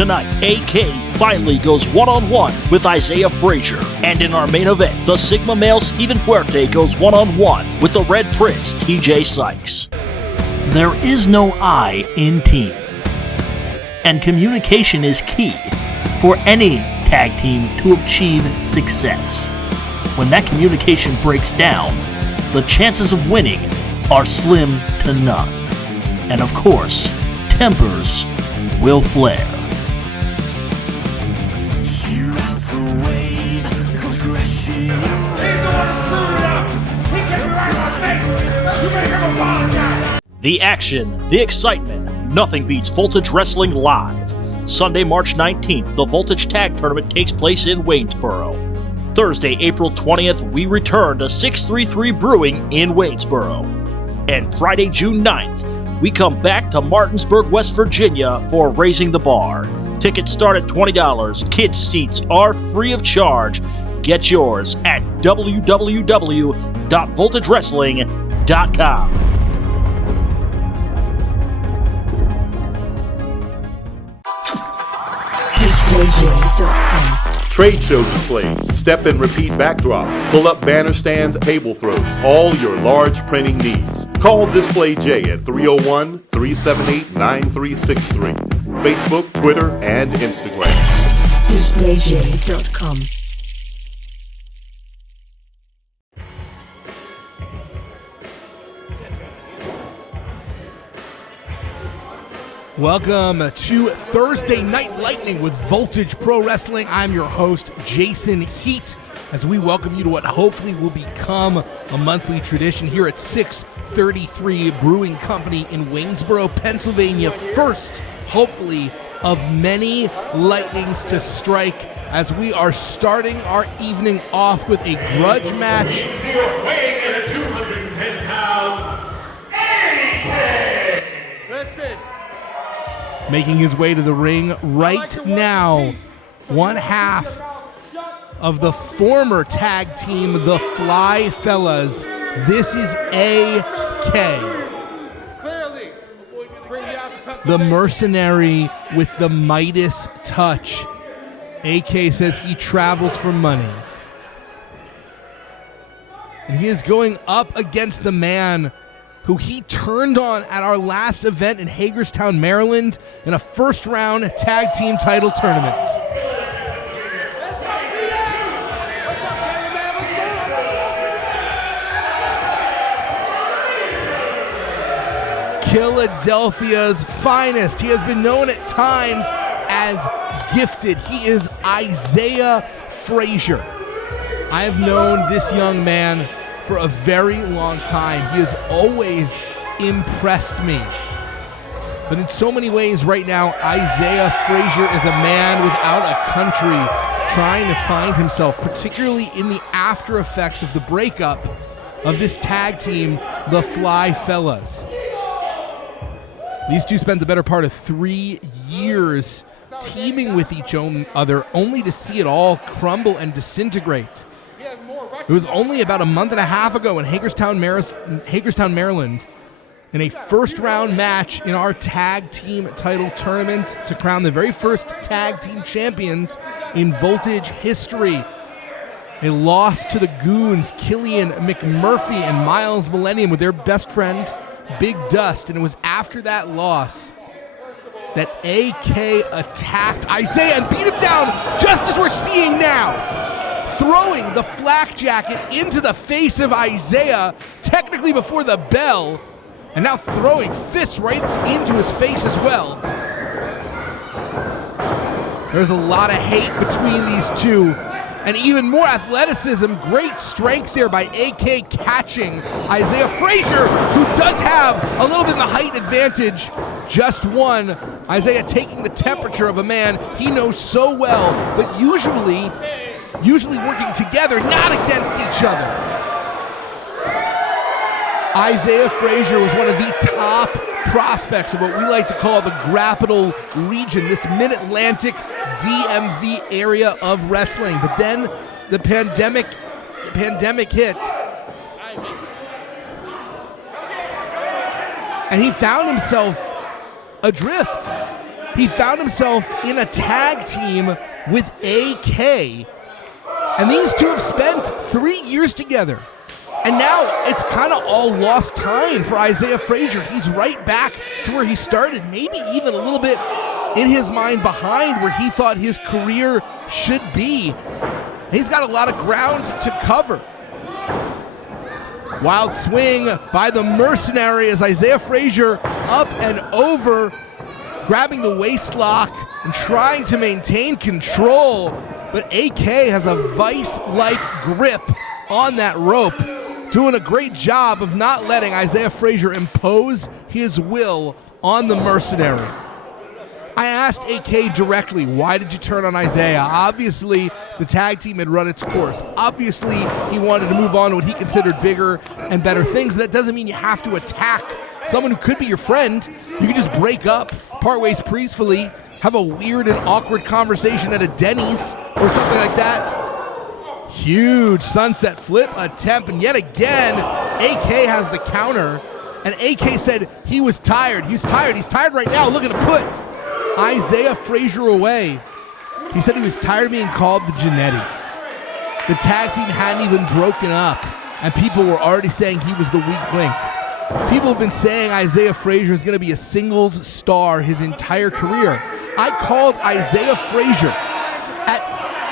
Tonight, AK finally goes one-on-one with Isaiah Frazier. And in our main event, the Sigma male Stephen Fuerte goes one-on-one with the Red Prince T Jay Sykes. There is no I in team. And communication is key for any tag team to achieve success. When that communication breaks down, the chances of winning are slim to none. And of course, tempers will flare. The action, the excitement, nothing beats Voltage Wrestling Live. Sunday, March 19th, the Voltage Tag Tournament takes place in Waynesboro. Thursday, April 20th, we return to 633 Brewing in Waynesboro. And Friday, June 9th, we come back to Martinsburg, West Virginia for Raising the Bar. Tickets start at $20. Kids' seats are free of charge. Get yours at www.voltagewrestling.com. Trade show displays, step and repeat backdrops, pull up banner stands, table throws, all your large printing needs. Call Display J at 301-378-9363. Facebook, Twitter, and Instagram. DisplayJ.com. Welcome to Thursday Night Lightning with Voltage Pro Wrestling. I'm your host, Jason Heat, as we welcome you to what hopefully will become a monthly tradition here at 633 Brewing Company in Waynesboro, Pennsylvania. First, hopefully, of many lightnings to strike as we are starting our evening off with a grudge match. Weighing in at 210 pounds, AK! Listen. Making his way to the ring right now, one half of the former tag team, the Fly Fellas. This is AK. The mercenary with the Midas touch. AK says he travels for money. And he is going up against the man who he turned on at our last event in Hagerstown, Maryland, in a first-round tag team title tournament. Philadelphia's finest. He has been known at times as gifted. He is Isaiah Frazier. I have known this young man for a very long time. He has always impressed me. But in so many ways right now, Isaiah Frazier is a man without a country trying to find himself, particularly in the after effects of the breakup of this tag team, the Fly Fellas. These two spent the better part of 3 years teaming with each other, only to see it all crumble and disintegrate. It was only about a month and a half ago in Hagerstown, Maryland, in a first-round match in our tag team title tournament to crown the very first tag team champions in Voltage history. A loss to the Goons, Killian McMurphy and Miles Millennium, with their best friend, Big Dust. And it was after that loss that AK attacked Isaiah and beat him down, just as we're seeing now. Throwing the flak jacket into the face of Isaiah, technically before the bell, and now throwing fists right into his face as well. There's a lot of hate between these two, and even more athleticism. Great strength there by AK catching Isaiah Frazier, who does have a little bit of the height advantage. Just one. Isaiah taking the temperature of a man he knows so well, but usually working together, not against each other. Isaiah Frazier was one of the top prospects of what we like to call the Grappital region, this mid-Atlantic DMV area of wrestling. But then the pandemic hit, and he found himself adrift. he found himself in a tag team with AK. And these two have spent 3 years together. And now it's kind of all lost time for Isaiah Frazier. He's right back to where he started, maybe even a little bit in his mind behind where he thought his career should be. He's got a lot of ground to cover. Wild swing by the mercenary as Isaiah Frazier up and over, grabbing the waist lock and trying to maintain control. But AK has a vice-like grip on that rope, doing a great job of not letting Isaiah Frazier impose his will on the mercenary. I asked AK directly, why did you turn on Isaiah? Obviously, the tag team had run its course. Obviously, he wanted to move on to what he considered bigger and better things. That doesn't mean you have to attack someone who could be your friend. You can just break up, part ways peacefully, have a weird and awkward conversation at a Denny's or something like that. Huge sunset flip attempt, and yet again, AK has the counter, and AK said he was tired. He's tired right now, looking to put Isaiah Frazier away. He said he was tired of being called the Genetti. The tag team hadn't even broken up, and people were already saying he was the weak link. People have been saying Isaiah Frazier is going to be a singles star his entire career. I called Isaiah Frazier at,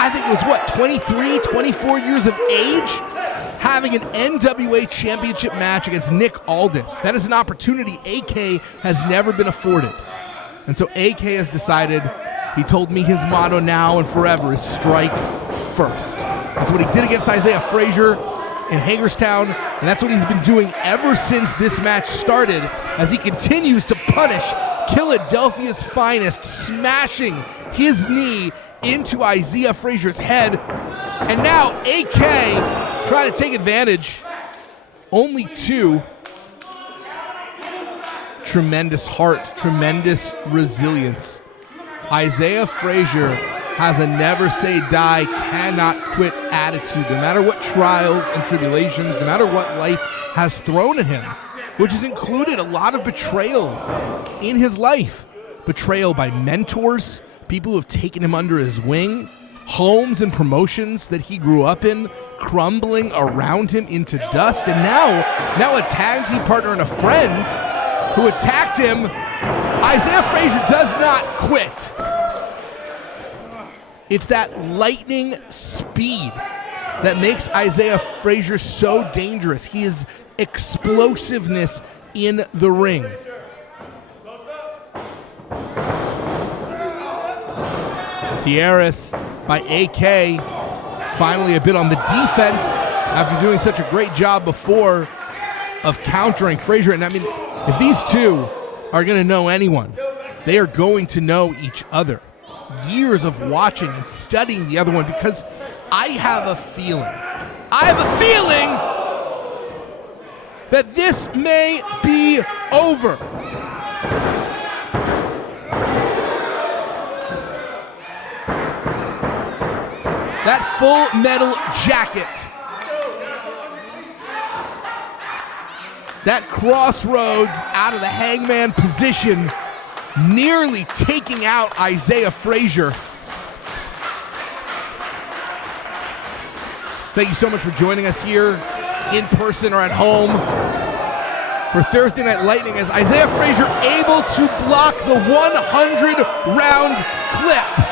I think it was 23, 24 years of age, having an NWA championship match against Nick Aldis. That is an opportunity AK has never been afforded. And so AK has decided, he told me his motto now and forever is strike first. That's what he did against Isaiah Frazier in Hagerstown, and that's what he's been doing ever since this match started, as he continues to punish Philadelphia's finest, smashing his knee into Isaiah Frazier's head. And now AK trying to take advantage. Only two. Tremendous heart, tremendous resilience. Isaiah Frazier has a never say die, cannot quit attitude, no matter what trials and tribulations, no matter what life has thrown at him, which has included a lot of betrayal in his life. Betrayal by mentors, people who have taken him under his wing, homes and promotions that he grew up in, crumbling around him into dust, and now a tag team partner and a friend who attacked him. Isaiah Frazier does not quit. It's that lightning speed that makes Isaiah Frazier so dangerous. He is explosiveness in the ring. Tierras by AK, finally a bit on the defense after doing such a great job before of countering Frazier. And I mean, if these two are going to know anyone, they are going to know each other. Years of watching and studying the other one, because I have a feeling that this may be over. That full metal jacket, that crossroads out of the hangman position, nearly taking out Isaiah Frazier. Thank you so much for joining us here in person or at home for Thursday Night Lightning, as Isaiah Frazier able to block the 100-round clip.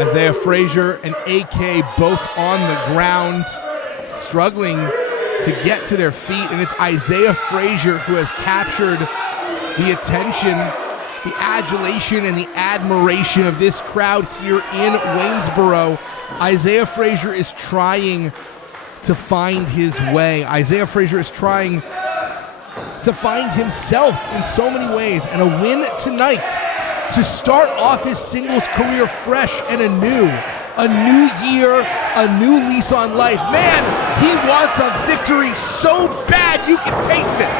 Isaiah Frazier and AK both on the ground, struggling to get to their feet, and it's Isaiah Frazier who has captured the attention, the adulation, and the admiration of this crowd here in Waynesboro. Isaiah Frazier is trying to find his way. Isaiah Frazier is trying to find himself in so many ways, and a win tonight to start off his singles career fresh and anew. A new year, a new lease on life. Man, he wants a victory so bad you can taste it.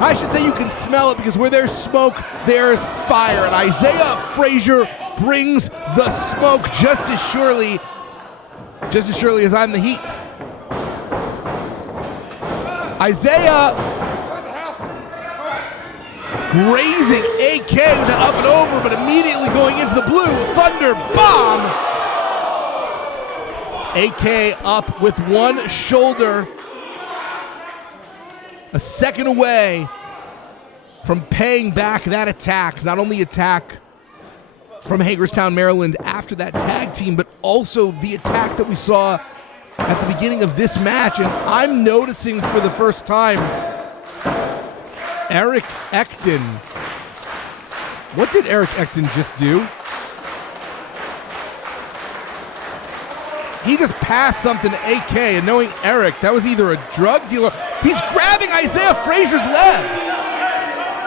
I should say you can smell it, because where there's smoke, there's fire. And Isaiah Frazier brings the smoke just as surely as I'm the heat. Isaiah grazing AK with that up and over, but immediately going into the blue. Thunder bomb. AK up with one shoulder. A second away from paying back that attack. Not only attack from Hagerstown, Maryland after that tag team, but also the attack that we saw at the beginning of this match. And I'm noticing for the first time, Eric Ekton. What did Eric Ekton just do? He just passed something to AK, and knowing Eric, that was either a drug dealer. He's grabbing Isaiah Frazier's leg.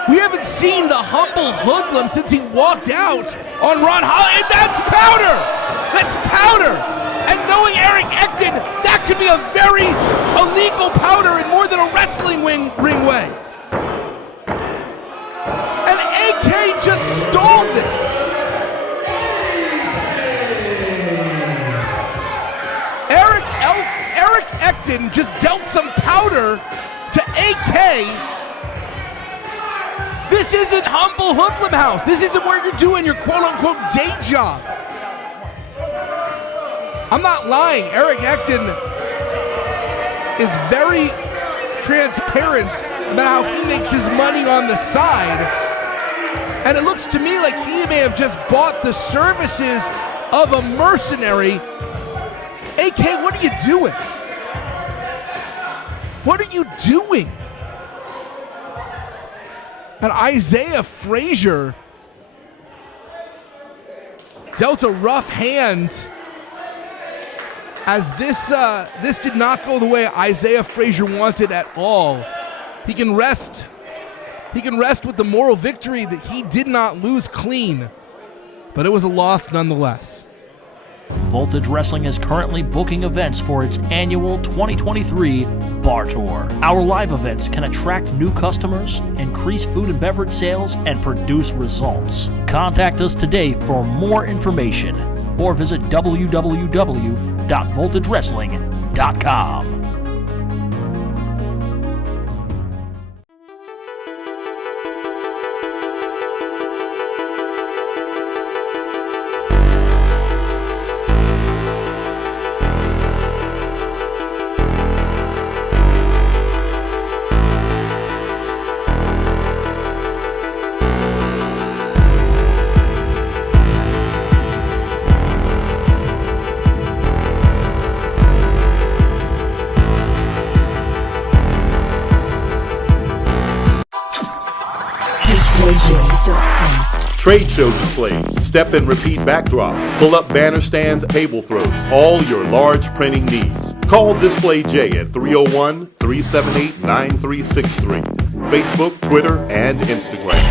We haven't seen the humble hoodlum since he walked out on Ron Holland. That's powder! That's powder! And knowing Eric Ekton, that could be a very illegal powder in more than a wrestling ring way. And AK just stole this. Eric Ekton just dealt some powder to AK. This isn't humble hoodlum house. This isn't where you're doing your quote-unquote day job. I'm not lying. Eric Ekton is very transparent about how he makes his money on the side. And it looks to me like he may have just bought the services of a mercenary. AK, what are you doing? What are you doing? And Isaiah Frazier dealt a rough hand as this did not go the way Isaiah Frazier wanted at all. He can rest with the moral victory that he did not lose clean, but it was a loss nonetheless. Voltage Wrestling is currently booking events for its annual 2023 Bar Tour. Our live events can attract new customers, increase food and beverage sales, and produce results. Contact us today for more information or visit www.voltagewrestling.com. Trade show displays, step and repeat backdrops, pull-up banner stands, table throws, all your large printing needs. Call Display J at 301-378-9363. Facebook, Twitter, and Instagram.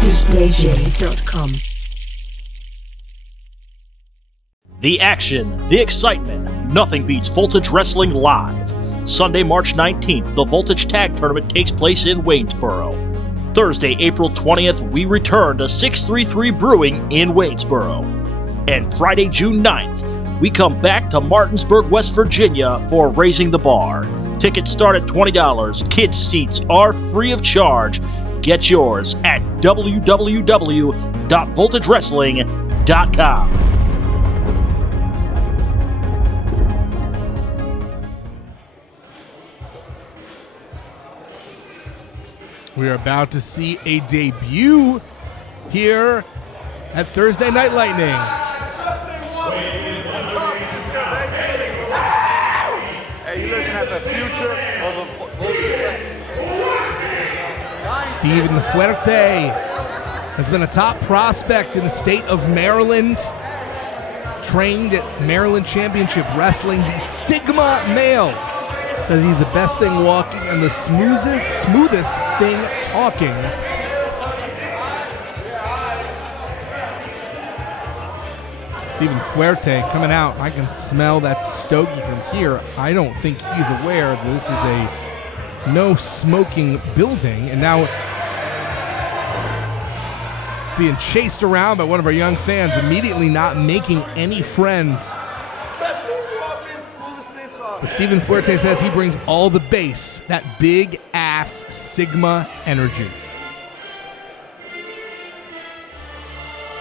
DisplayJ.com. The action, the excitement, nothing beats Voltage Wrestling Live. Sunday, March 19th, the Voltage Tag Tournament takes place in Waynesboro. Thursday, April 20th, we return to 633 Brewing in Waynesboro. And Friday, June 9th, we come back to Martinsburg, West Virginia for Raising the Bar. Tickets start at $20. Kids' seats are free of charge. Get yours at www.voltagewrestling.com. We are about to see a debut here at Thursday Night Lightning. Hey, you looking at the future of the Stephen Fuerte has been a top prospect in the state of Maryland. Trained at Maryland Championship Wrestling, the Sigma male. Says he's the best thing walking and the smoothest thing talking. Stephen Fuerte coming out. I can smell that stogie from here. I don't think he's aware that this is a no smoking building. And now being chased around by one of our young fans, immediately not making any friends. best thing walking, smoothest thing talking. But Stephen Fuerte says he brings all the bass, that big-ass Sigma energy.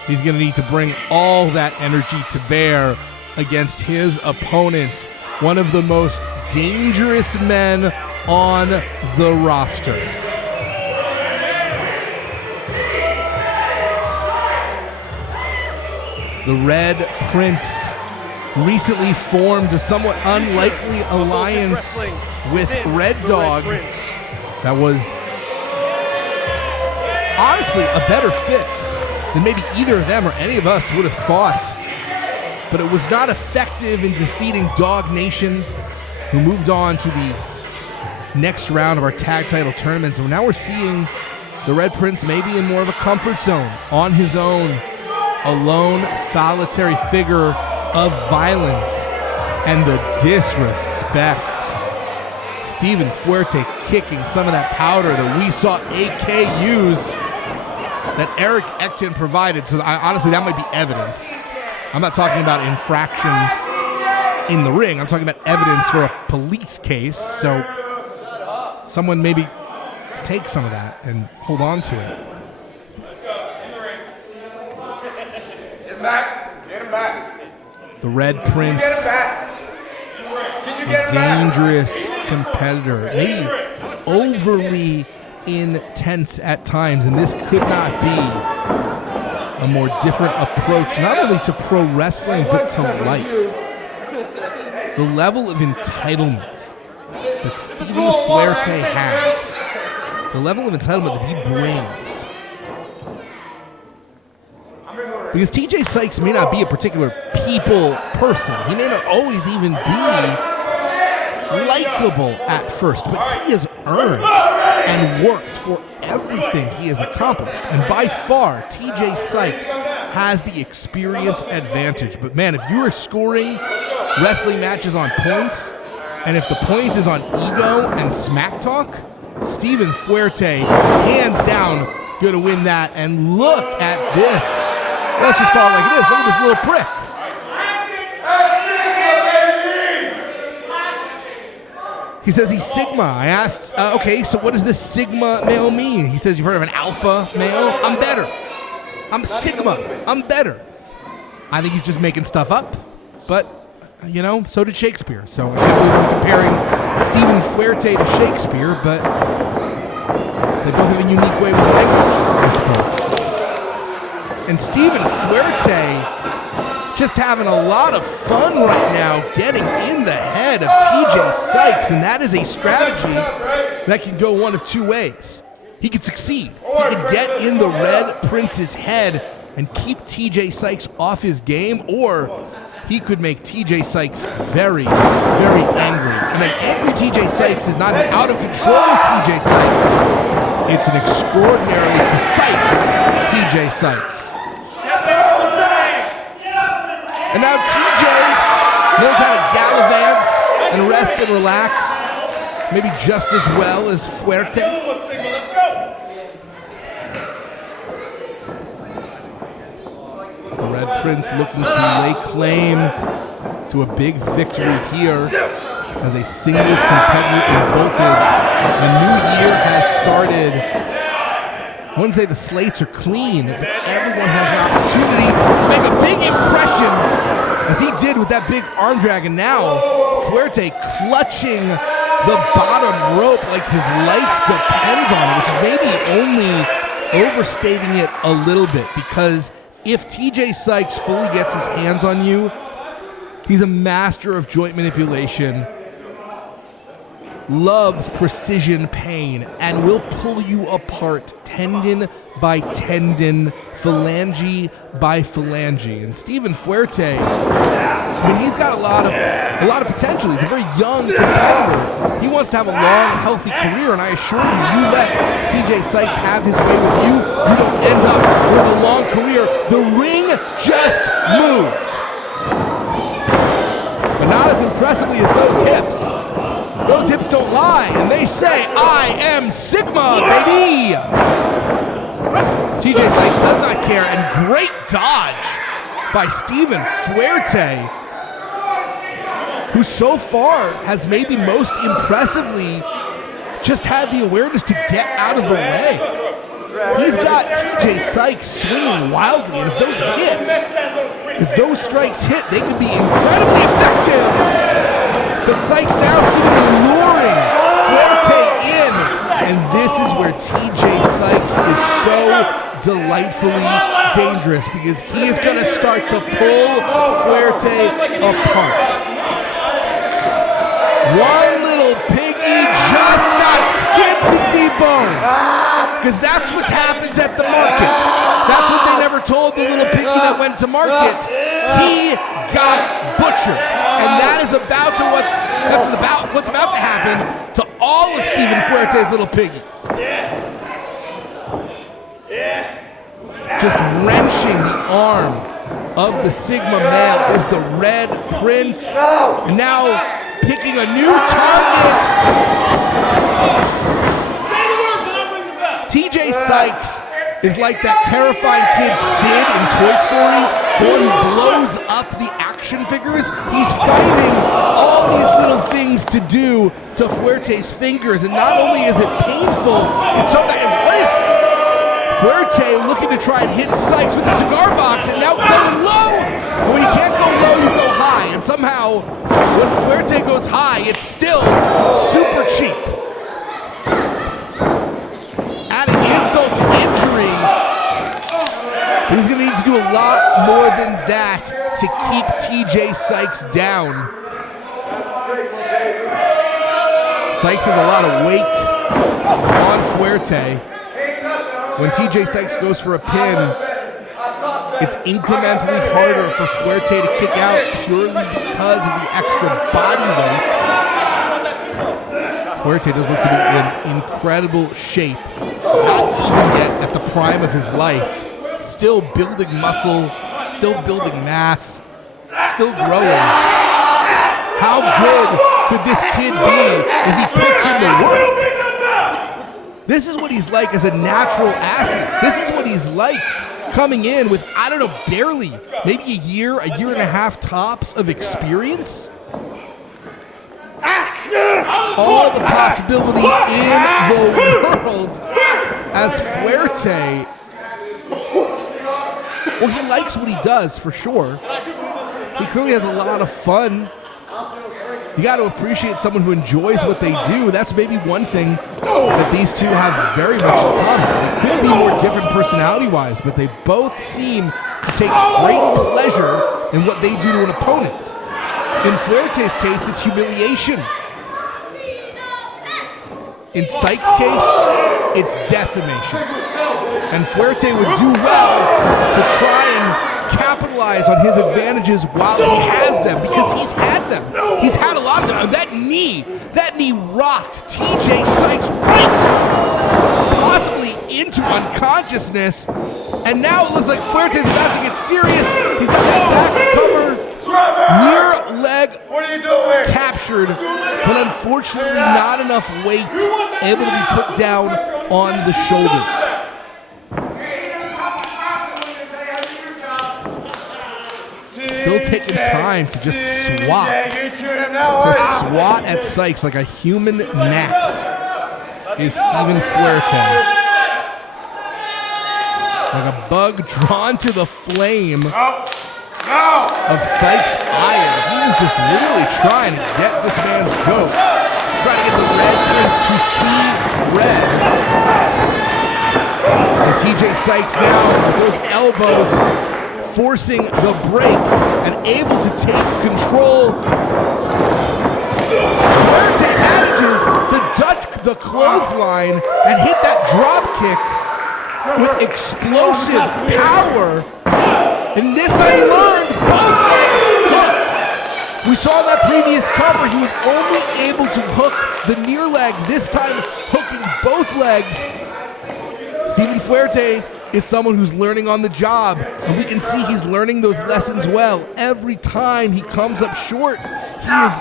He's going to need to bring all that energy to bear against his opponent, one of the most dangerous men on the roster. The Red Prince recently formed a somewhat unlikely alliance with Red Dog that was honestly a better fit than maybe either of them or any of us would have thought. But it was not effective in defeating Dog Nation, who moved on to the next round of our tag title tournament. So now we're seeing the Red Prince maybe in more of a comfort zone, on his own, a lone, solitary figure of violence and the disrespect. Stephen Fuerte kicking some of that powder that we saw AK use, that Eric Ekton provided. So honestly, that might be evidence. I'm not talking about infractions in the ring. I'm talking about evidence for a police case. So someone maybe take some of that and hold on to it. Get him back. Get him back. The Red Prince, a dangerous competitor, maybe overly intense at times, and this could not be a more different approach, not only to pro wrestling, but to life. The level of entitlement that Stephen Fuerte has, the level of entitlement that he brings. Because T Jay Sykes may not be a particular people person. He may not always even be likable at first, but he has earned and worked for everything he has accomplished. And by far, T Jay Sykes has the experience advantage. But man, if you are scoring wrestling matches on points, and if the point is on ego and smack talk, Stephen Fuerte, hands down, going to win that. And look at this. Let's just call it like it is. Look at this little prick. He says he's Sigma. I asked, okay, so what does this Sigma male mean? He says, you've heard of an alpha male? I'm better. I'm Sigma. I'm better. I think he's just making stuff up. But, you know, so did Shakespeare. So I can't believe I'm comparing Stephen Fuerte to Shakespeare, but they both have a unique way with language, I suppose. And Stephen Fuerte just having a lot of fun right now getting in the head of T Jay Sykes, and that is a strategy that can go one of two ways. He could succeed. He could get in the Red Prince's head and keep T Jay Sykes off his game, or he could make T Jay Sykes very, very angry. And an angry T Jay Sykes is not an out-of-control T Jay Sykes. It's an extraordinarily precise T Jay Sykes. And now TJ knows how to gallivant and rest and relax, maybe just as well as Fuerte. The Red Prince looking to lay claim to a big victory here as a singles competitor in Voltage. A new year has started. I wouldn't say the slates are clean, but everyone has an opportunity to make a big impression, as he did with that big arm drag. And now Fuerte clutching the bottom rope like his life depends on it, which is maybe only overstating it a little bit, because if T Jay Sykes fully gets his hands on you, he's a master of joint manipulation, loves precision pain, and will pull you apart tendon by tendon, phalange by phalange. And Stephen Fuerte, I mean, he's got a lot of potential. He's a very young competitor. He wants to have a long and healthy career, and I assure you, you let T Jay Sykes have his way with you, you don't end up with a long career. The ring just moved, but not as impressively as those hips. Those hips don't lie, and they say, I am Sigma, baby! T Jay Sykes does not care, and great dodge by Stephen Fuerte. who so far has maybe most impressively just had the awareness to get out of the way. He's got T Jay Sykes swinging wildly, and if those strikes hit, they could be incredibly effective. But Sykes now seemingly luring Fuerte in, and this is where T Jay Sykes is so delightfully dangerous, because he is going to start to pull Fuerte apart. One little piggy just got skinned and deboned, because that's what happens at the market. That's what they never told the little piggy that went to market. He got butchered, and that is what's about to happen to all of Stephen Fuerte's little piggies. Just wrenching the arm of the Sigma male is the Red Prince, and now picking a new target. T Jay Sykes is like that terrifying kid Sid in Toy Story, the one who blows up the action figures. He's finding all these little things to do to Fuerte's fingers, and not only is it painful, it's something. What is Fuerte looking to try and hit Sykes with the cigar box, and now going low? And when you can't go low, you go high, and somehow when Fuerte goes high, it's still super cheap. Adding insult to injury, but he's going to need to do a lot more than that to keep T Jay Sykes down. Sykes has a lot of weight on Fuerte. When T Jay Sykes goes for a pin, it's incrementally harder for Fuerte to kick out purely because of the extra body weight. Fuerte does look to be in incredible shape, not even yet at the prime of his life. Still building muscle, still building mass, still growing. How good could this kid be if he puts in the work? This is what he's like as a natural athlete. This is what he's like coming in with, I don't know, barely, maybe a year and a half tops of experience. All the possibility in the world as Fuerte. Well, he likes what he does, for sure. He clearly has a lot of fun. You got to appreciate someone who enjoys what they do. That's maybe one thing that these two have very much in common. They couldn't be more different personality-wise, but they both seem to take great pleasure in what they do to an opponent. In Fuerte's case, it's humiliation. In Sykes' case, it's decimation. And Fuerte would do well to try and capitalize on his advantages while he has them, because he's had them. He's had a lot of them. And that knee rocked T Jay Sykes right, possibly into unconsciousness. And now it looks like Fuerte's about to get serious. He's got that back cover, near leg captured, but unfortunately not enough weight able to be put down on the shoulders. Still taking time to just swat at Sykes like a human gnat is Stephen Fuerte. Like a bug drawn to the flame of Sykes' ire. He is just really trying to get this man's goat. Trying to get the Red Prince to see red. And T Jay Sykes now with those elbows forcing the break and able to take control. Fuerte manages to duck the clothesline and hit that drop kick with explosive power. And this time he learned both legs hooked. We saw in that previous cover he was only able to hook the near leg, this time hooking both legs. Stephen Fuerte is someone who's learning on the job, and we can see he's learning those lessons well. Every time he comes up short, he is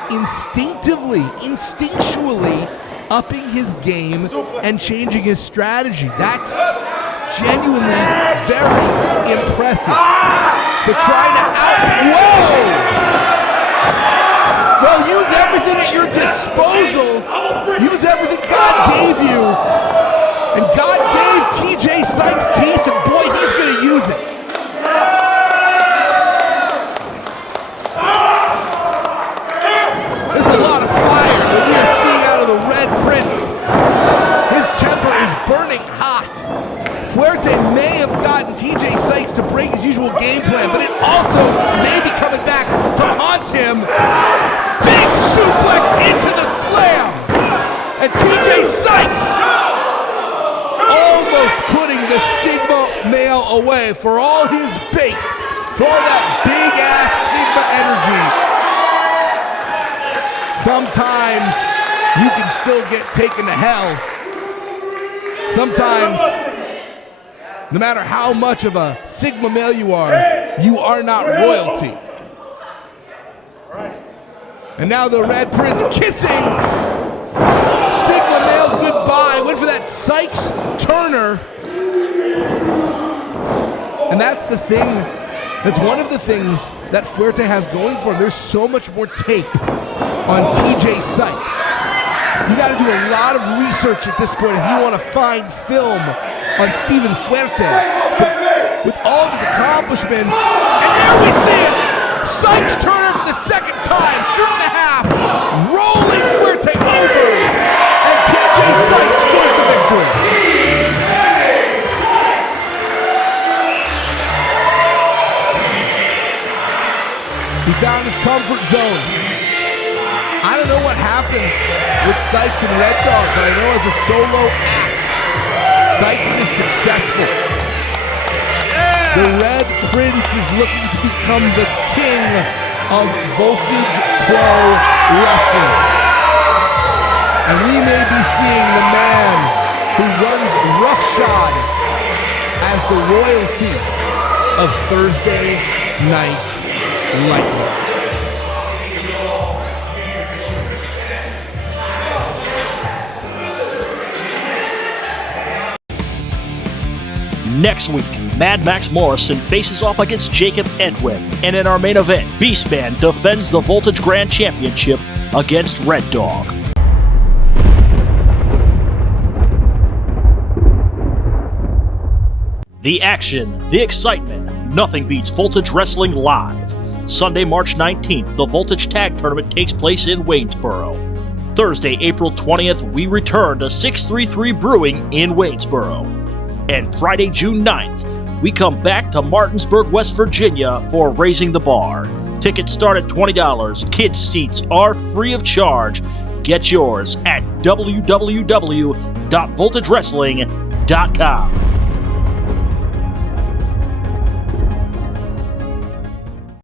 instinctually upping his game and changing his strategy. That's genuinely very impressive. But trying to whoa! Well, you for all his bass, for all that big-ass Sigma energy. Sometimes you can still get taken to hell. Sometimes, no matter how much of a Sigma male you are not royalty. And now the Red Prince kissing Sigma male goodbye. Went for that Sykes Turner. And that's the thing. That's one of the things that Fuerte has going for him. There's so much more tape on T Jay Sykes. You got to do a lot of research at this point if you want to find film on Stephen Fuerte. But with all of his accomplishments, and there we see it! Sykes Turner for the second time, shooting the half, rolling Fuerte over, and T Jay Sykes scores the victory. He found his comfort zone. I don't know what happens with Sykes and Red Dog, but I know as a solo act, Sykes is successful. The Red Prince is looking to become the king of Voltage Pro Wrestling. And we may be seeing the man who runs roughshod as the royalty of Thursday Night Lightning. Next week, Mad Max Morrison faces off against Jacob Edwin, and in our main event, Beastman defends the Voltage Grand Championship against Red Dog. The action, the excitement, nothing beats Voltage Wrestling Live. Sunday, March 19th, the Voltage Tag Tournament takes place in Waynesboro. Thursday, April 20th, we return to 633 Brewing in Waynesboro. And Friday, June 9th, we come back to Martinsburg, West Virginia for Raising the Bar. Tickets start at $20. Kids' seats are free of charge. Get yours at www.voltagewrestling.com.